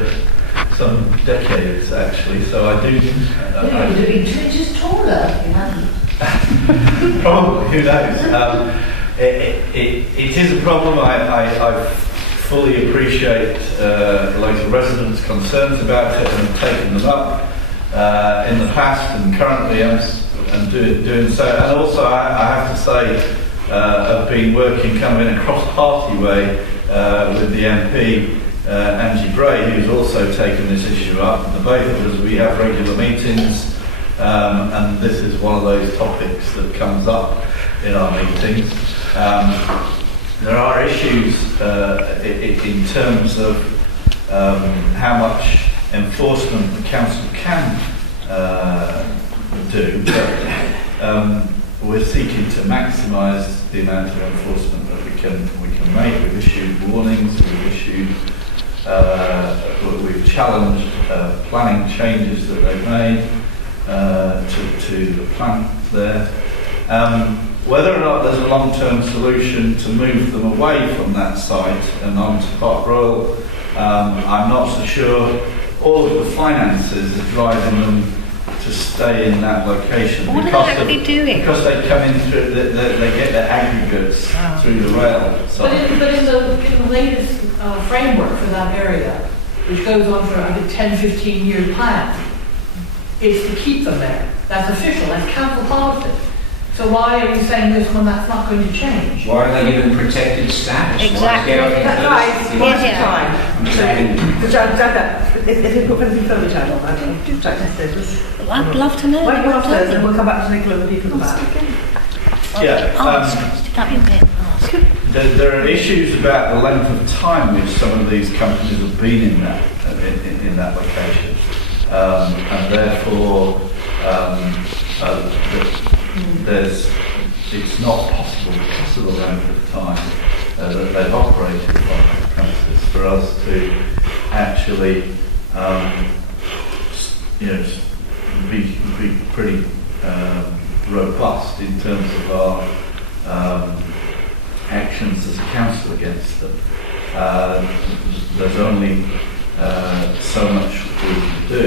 for some decades actually, so I do. You would have been 2 inches taller, you haven't. Probably, who knows? It is a problem. I fully appreciate local residents' concerns about it and have taken them up in the past and currently I'm doing so. And also, I have to say, I've been working kind of in a cross-party way with the MP, Angie Bray, who's also taken this issue up. And the both of us, we have regular meetings, and this is one of those topics that comes up in our meetings. There are issues in terms of how much enforcement the council can do, but we're seeking to maximise the amount of enforcement that we can make. We've issued warnings, we've challenged planning changes that they've made to the plant there. Whether or not there's a long-term solution to move them away from that site and onto Park Royal, I'm not so sure. All of the finances are driving them to stay in that location. What are they actually doing? Because they come in through, they get their aggregates through the rail. So. But in the latest framework for that area, which goes on for I think 10-15 year plan, is to keep them there. That's official, that's council policy. So why are you saying this when that's not going to change? Why are they given protected status? Exactly. That's right. If you put anything further down on that, I'd love to know. Why don't you upstairs and we'll come back to Nicola and the people about. There are issues about the length of time which some of these companies have been in that location, and therefore it's not possible because of the length of time that they've operated on the premises for us to actually be pretty robust in terms of our actions as a council against them. There's only so much we can do.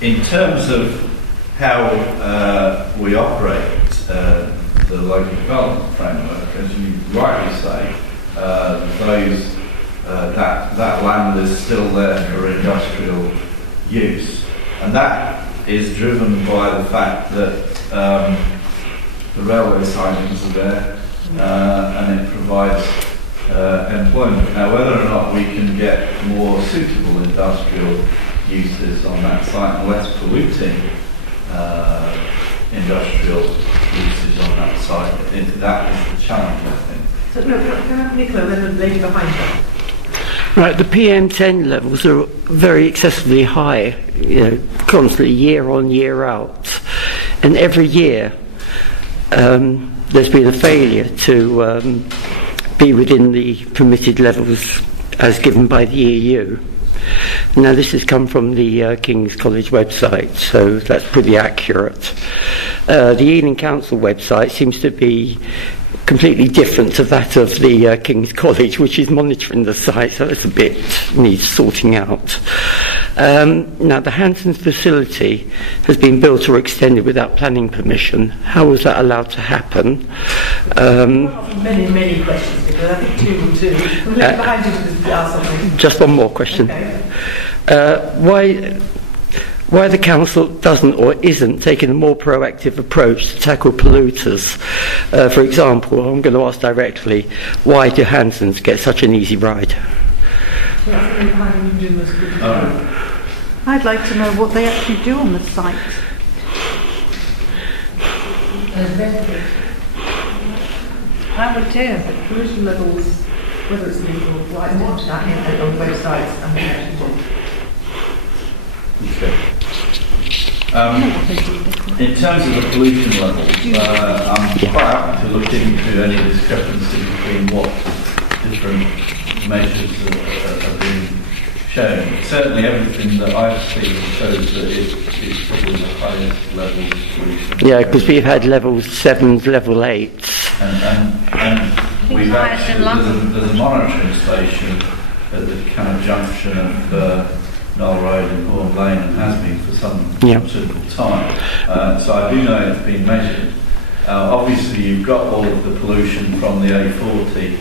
In terms of how we operate the local development framework, as you rightly say, that land is still there for industrial use, and that is driven by the fact that the railway sidings are there, and it provides employment. Now, whether or not we can get more suitable industrial uses on that site and less polluting industrial usage on that site, that is the challenge, I think. So, no, can I have Nicola and then the lady behind her? Right, the PM10 levels are very excessively high, constantly year on, year out. And every year there's been a failure to be within the permitted levels as given by the EU. Now this has come from the King's College website, so that's pretty accurate. The Ealing Council website seems to be completely different to that of the King's College, which is monitoring the site, so it's a bit needs sorting out. Now the Hanson's facility has been built or extended without planning permission. How was that allowed to happen? Many questions, because I think two and two. Behind you to ask something. Just one more question. Okay. Why the council doesn't or isn't taking a more proactive approach to tackle polluters? For example, I'm going to ask directly, why do Hansons get such an easy ride? I'd like to know what they actually do on the site. I would too. Pollution levels, whether it's legal, right into that on websites and what they actually do. Okay. In terms of the pollution levels, I'm quite happy to look into any discrepancy between what different measures are being shown. Certainly everything that I've seen shows that it's probably the highest level of pollution. Yeah, because we've had level 7s, level 8s. And we've actually, there's a monitoring station at the kind of junction of Knoll Road and Horn Lane, and has been for some considerable time. So I do know it's been measured. Obviously, you've got all of the pollution from the A40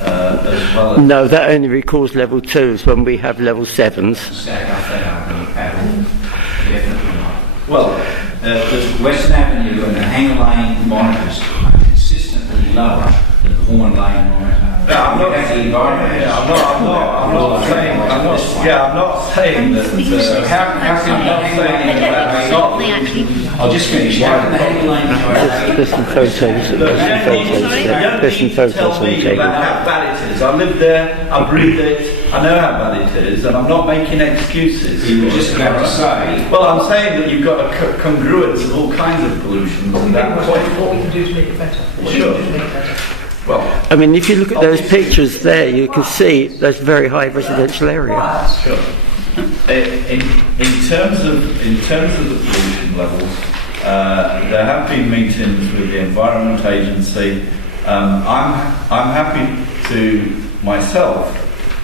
as well as... No, that only records level 2s when we have level 7s. Stack up that up, definitely not. Well, the Western Avenue and the Hanger Lane monitors are consistently lower than the Horn Lane monitor. I'm not saying that. So how can They not? actually. I'll just finish. How can the Hanger Lane There's some photos. There's some photos Tell on me table. about how bad it is. I live there, I breathe it, I know how bad it is, and I'm not making excuses. You were just about to say. Well, I'm saying that you've got a congruence of all kinds of pollutions at that point. What we can do to make it better. What Sure. we can do to make it better. Well, I mean, if you look at those pictures there, you can see there's very high residential area. sure. In terms of the pollution levels, there have been meetings with the Environment Agency. I'm happy to myself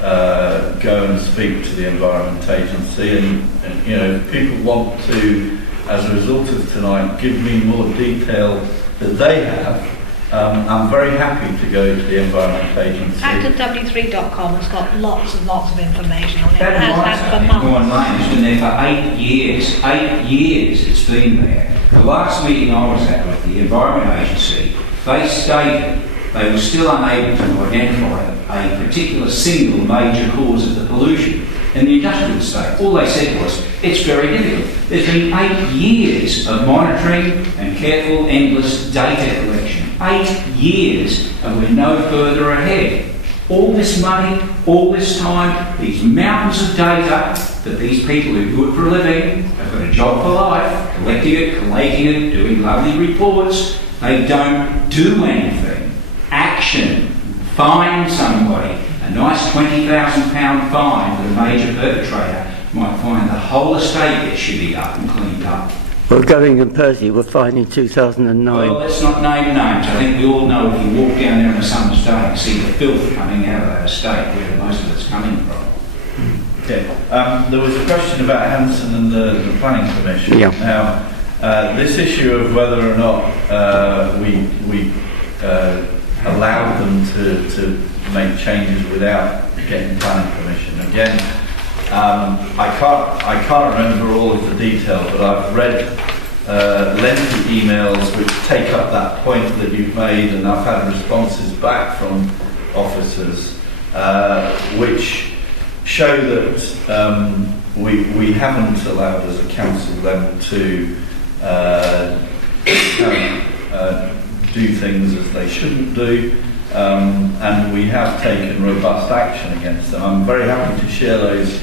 go and speak to the Environment Agency, and you know, if people want to, as a result of tonight, give me more detail that they have. I'm very happy to go to the Environment Agency. Acton W3.com has got lots and lots of information on it. It That has had for monitor in months. Horn Lane has been there for 8 years. 8 years it's been there. The last meeting I was at with the Environment Agency, they stated they were still unable to identify a particular single major cause of the pollution in the industrial estate. All they said was, it's very difficult. There's been 8 years of monitoring and careful, endless data collection. 8 years, and we're no further ahead. All this money, all this time, these mountains of data that these people who do it for a living have got a job for life, collecting it, collating it, doing lovely reports, they don't do anything. Action. Fine somebody. A nice £20,000 fine for a major perpetrator might find the whole estate gets shitty up and cleaned up. Well, Going and Percy were fined in 2009. Well, let's not name names. I think we all know if you walk down there on a summer's day and see the filth coming out of that estate, where most of it's coming from. Okay. There was a question about Hanson and the Planning Commission. Yeah. Now, this issue of whether or not we allowed them to make changes without getting planning permission. Again, I can't remember all of the detail, but I've read lengthy emails which take up that point that you've made, and I've had responses back from officers which show that we haven't allowed as a council them to do things as they shouldn't do, and we have taken robust action against them. I'm very happy to share those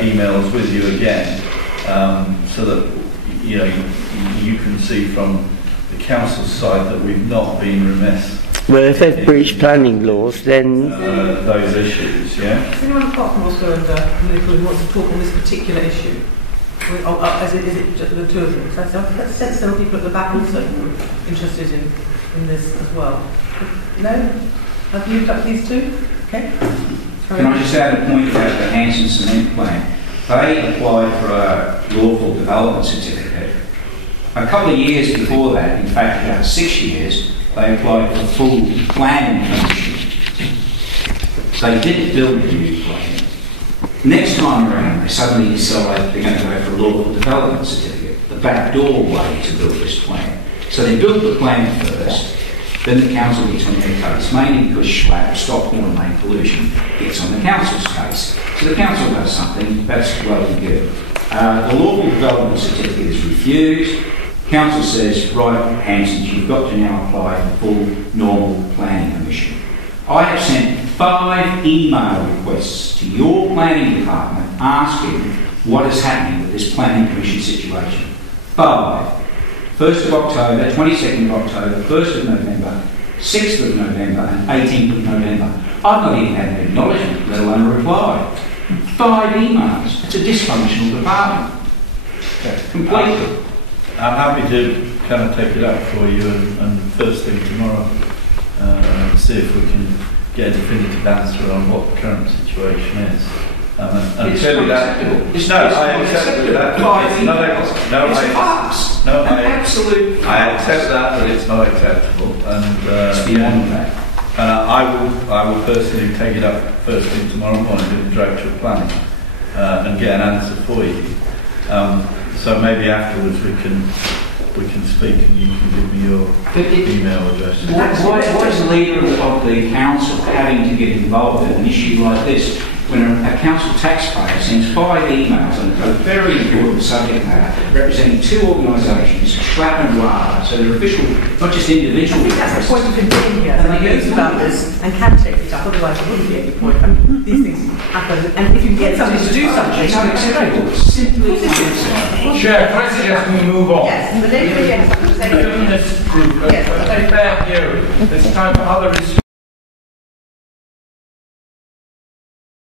emails with you again, so that you know you can see from the council's side that we've not been remiss. Well, if they've breached planning laws, then those issues, yeah. Does anyone apart from Oscar and Nicola who wants to talk on this particular issue? Is it just the two of them? Because I sense several people at the back also interested in this as well. No? Have you got these two? Okay. Can I just add a point about the Hanson Cement Plan? They applied for a lawful development certificate. A couple of years before that, in fact about 6 years, they applied for full planning permission. They didn't build a new plan. Next time around, they suddenly decide they're going to go for a lawful development certificate, the backdoor way to build this plan. So they built the plan first, then the council gets on their case, mainly because SHWAP, Stop Horn Lane Pollution, gets on the council's case. So the council does something, that's well and good. The lawful development certificate is refused. Council says, right, Hanson, you've got to now apply for full normal planning permission. I have sent 5 email requests to your planning department asking what is happening with this planning permission situation. 5. 1st of October, 22nd of October, 1st of November, 6th of November and 18th of November. I've not even had an acknowledgement, let alone a reply. 5 emails. It's a dysfunctional department. Okay. Completely. I'm happy to kind of take it up for you and first thing tomorrow see if we can get a definitive answer on what the current situation is. And It's clearly that, unacceptable. It's no, I not accept acceptable. that. Five It's not, emails. no, It's a farce. no, An absolute I accept that, but it's not acceptable, and It's beyond that. I will personally take it up first thing tomorrow morning with the Director of Planning and get an answer for you. So maybe afterwards we can speak and you can give me your email address. Why is the leader of the council having to get involved in an issue like this when a council taxpayer sends 5 emails on a very important subject matter representing 2 organisations, Schlap and Rara, so they're official, not just individual. I think that's the point of him being here, And that he they knows get about this and can take it up, otherwise there wouldn't be any point. I mean, these things happen, and if you get somebody to do something, It's unacceptable. It's simply unacceptable. Chair, can I suggest we move on? yes, the lady again, Given this group a fair view, it's time for other issues